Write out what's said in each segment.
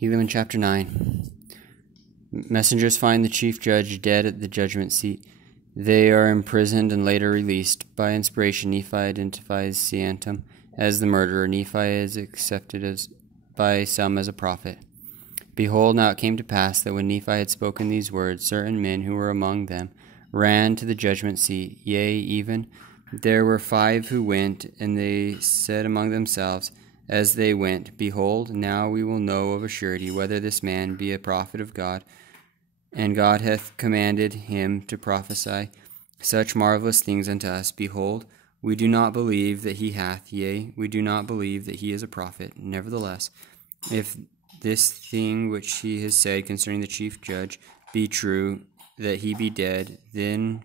Helaman chapter 9. Messengers find the chief judge dead at the judgment seat. They are imprisoned and later released. By inspiration, Nephi identifies Seantum as the murderer. Nephi is accepted by some as a prophet. Behold, now it came to pass that when Nephi had spoken these words, certain men who were among them ran to the judgment seat. Yea, even there were 5 who went, and they said among themselves as they went, Behold, now we will know of a surety whether this man be a prophet of God, and God hath commanded him to prophesy such marvelous things unto us. Behold, we do not believe that he hath, yea, we do not believe that he is a prophet. Nevertheless, if this thing which he has said concerning the chief judge be true, that he be dead, then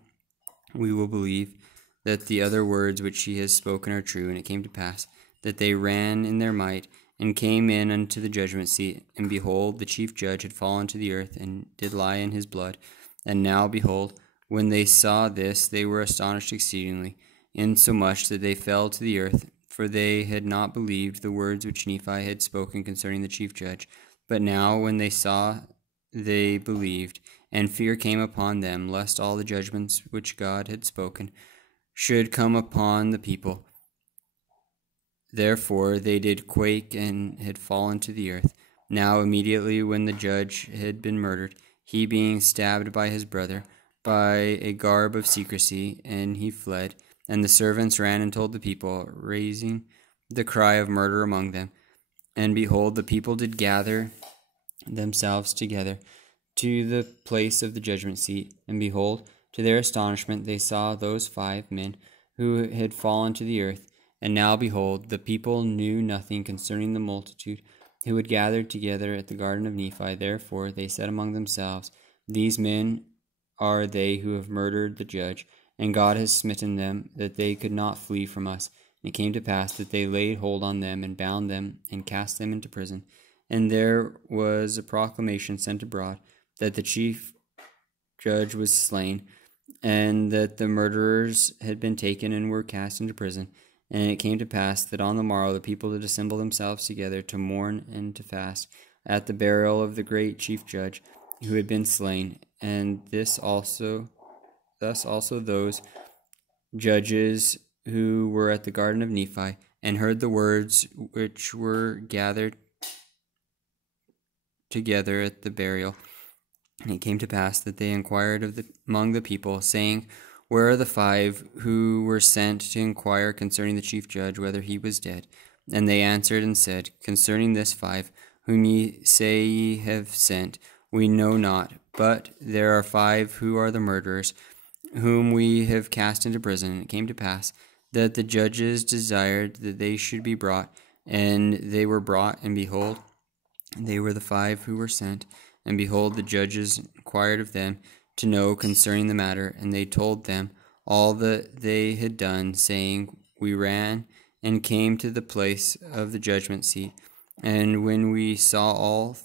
we will believe that the other words which he has spoken are true. And it came to pass that they ran in their might, and came in unto the judgment seat. And behold, the chief judge had fallen to the earth, and did lie in his blood. And now, behold, when they saw this, they were astonished exceedingly, insomuch that they fell to the earth, for they had not believed the words which Nephi had spoken concerning the chief judge. But now, when they saw, they believed, and fear came upon them, lest all the judgments which God had spoken should come upon the people. Therefore they did quake, and had fallen to the earth. Now immediately when the judge had been murdered, he being stabbed by his brother, by a garb of secrecy, and he fled. And the servants ran and told the people, raising the cry of murder among them. And behold, the people did gather themselves together to the place of the judgment seat. And behold, to their astonishment, they saw those 5 men who had fallen to the earth. And now, behold, the people knew nothing concerning the multitude who had gathered together at the garden of Nephi. Therefore they said among themselves, These men are they who have murdered the judge, and God has smitten them, that they could not flee from us. And it came to pass that they laid hold on them, and bound them, and cast them into prison. And there was a proclamation sent abroad, that the chief judge was slain, and that the murderers had been taken and were cast into prison. And it came to pass that on the morrow the people did assemble themselves together to mourn and to fast at the burial of the great chief judge who had been slain. And thus also those judges who were at the garden of Nephi, and heard the words which were gathered together at the burial. And it came to pass that they inquired among the people, saying, Where are the 5 who were sent to inquire concerning the chief judge, whether he was dead? And they answered and said, Concerning this 5, whom ye say ye have sent, we know not, but there are 5 who are the murderers, whom we have cast into prison. And it came to pass that the judges desired that they should be brought, and they were brought, and behold, they were the 5 who were sent. And behold, the judges inquired of them to know concerning the matter, and they told them all that they had done, saying, We ran and came to the place of the judgment seat, and when we saw all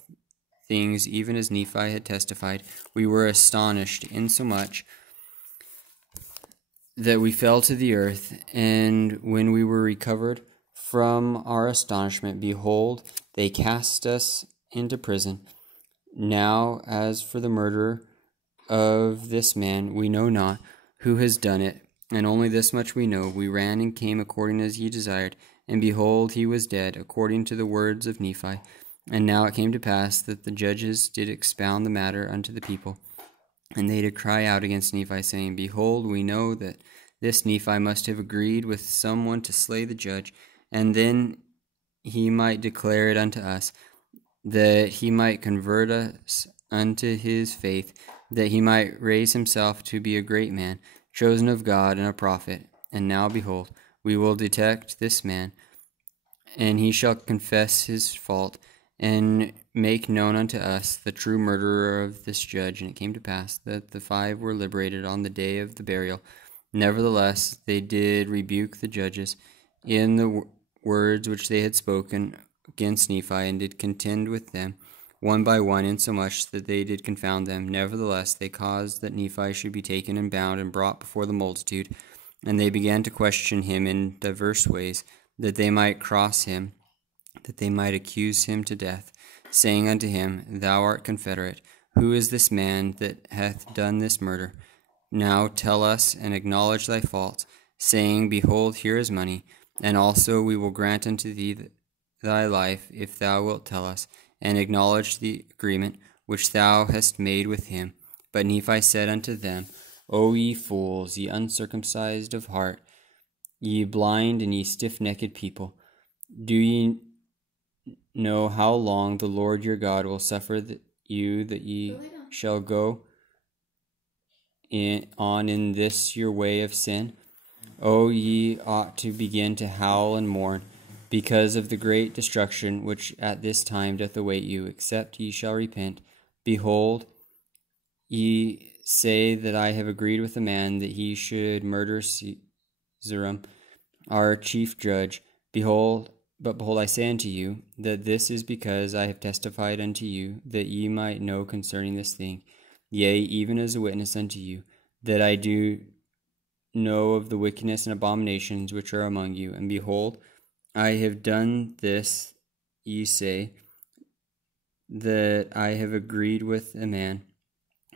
things even as Nephi had testified, we were astonished, insomuch that we fell to the earth. And when we were recovered from our astonishment, behold, they cast us into prison. Now as for the murderer of this man, we know not who has done it, and only this much we know, we ran and came according as he desired, and behold, he was dead, according to the words of Nephi. And now it came to pass that the judges did expound the matter unto the people, and they did cry out against Nephi, saying, Behold, we know that this Nephi must have agreed with someone to slay the judge, and then he might declare it unto us, that he might convert us unto his faith, that he might raise himself to be a great man, chosen of God and a prophet. And now, behold, we will detect this man, and he shall confess his fault, and make known unto us the true murderer of this judge. And it came to pass that the 5 were liberated on the day of the burial. Nevertheless, they did rebuke the judges in the words which they had spoken against Nephi, and did contend with them one by one, insomuch that they did confound them. Nevertheless, they caused that Nephi should be taken and bound and brought before the multitude. And they began to question him in divers ways, that they might cross him, that they might accuse him to death. saying unto him, Thou art confederate. Who is this man that hath done this murder? Now tell us, and acknowledge thy fault, saying, Behold, here is money, and also we will grant unto thee thy life, if thou wilt tell us, and acknowledge the agreement which thou hast made with him. But Nephi said unto them, O ye fools, ye uncircumcised of heart, ye blind and ye stiff-necked people, do ye know how long the Lord your God will suffer you that ye shall go on in this your way of sin? O ye ought to begin to howl and mourn, because of the great destruction which at this time doth await you, except ye shall repent. Behold, ye say that I have agreed with a man that he should murder Sisera, our chief judge. Behold, I say unto you, that this is because I have testified unto you, that ye might know concerning this thing, yea, even as a witness unto you, that I do know of the wickedness and abominations which are among you. And behold, I have done this. Ye say that I have agreed with a man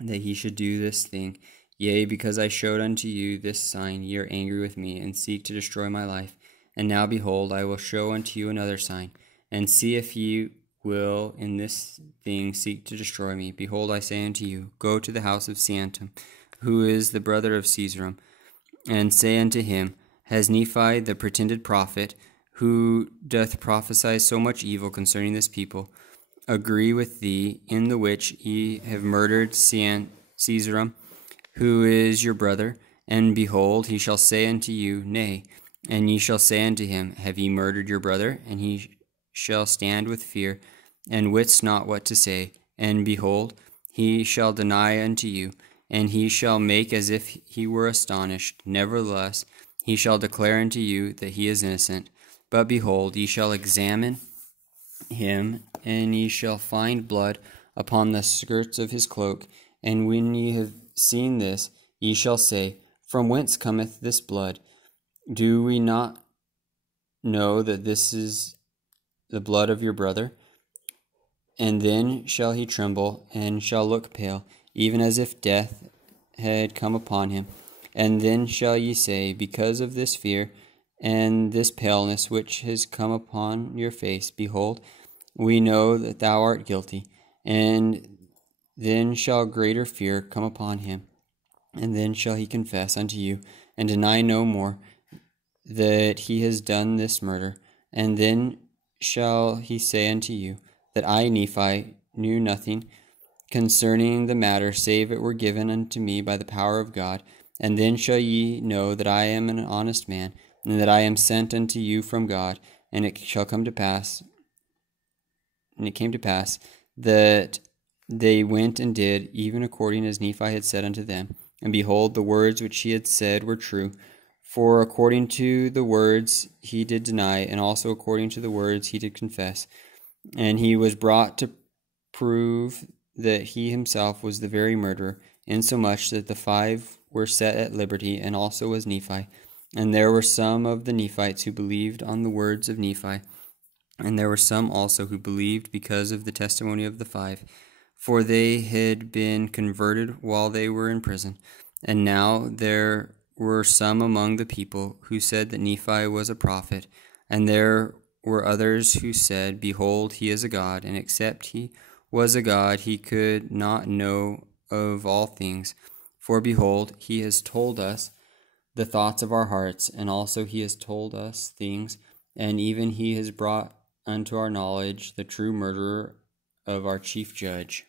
that he should do this thing. Yea, because I showed unto you this sign, ye are angry with me, and seek to destroy my life. And now, behold, I will show unto you another sign, and see if ye will in this thing seek to destroy me. Behold, I say unto you, Go to the house of Seantum, who is the brother of Sisera, and say unto him, Has Nephi the pretended prophet, who doth prophesy so much evil concerning this people, agree with thee, in the which ye have murdered Sisera, who is your brother? And behold, he shall say unto you, Nay. And ye shall say unto him, Have ye murdered your brother? And he shall stand with fear, and wits not what to say. And behold, he shall deny unto you, and he shall make as if he were astonished. Nevertheless, he shall declare unto you that he is innocent. But behold, ye shall examine him, and ye shall find blood upon the skirts of his cloak. And when ye have seen this, ye shall say, From whence cometh this blood? Do we not know that this is the blood of your brother? And then shall he tremble, and shall look pale, even as if death had come upon him. And then shall ye say, Because of this fear and this paleness which has come upon your face, behold, we know that thou art guilty. And then shall greater fear come upon him. And then shall he confess unto you, and deny no more, that he has done this murder. And then shall he say unto you, that I, Nephi, knew nothing concerning the matter, save it were given unto me by the power of God. And then shall ye know that I am an honest man, and that I am sent unto you from God. And it shall come to pass, and it came to pass, that they went and did, even according as Nephi had said unto them. And behold, the words which he had said were true. For according to the words he did deny, and also according to the words he did confess. And he was brought to prove that he himself was the very murderer, insomuch that the 5 were set at liberty, and also was Nephi. And there were some of the Nephites who believed on the words of Nephi, and there were some also who believed because of the testimony of the 5, for they had been converted while they were in prison. And now there were some among the people who said that Nephi was a prophet, and there were others who said, Behold, he is a god, and except he was a god, he could not know of all things. For behold, he has told us the thoughts of our hearts, and also he has told us things, and even he has brought unto our knowledge the true murderer of our chief judge.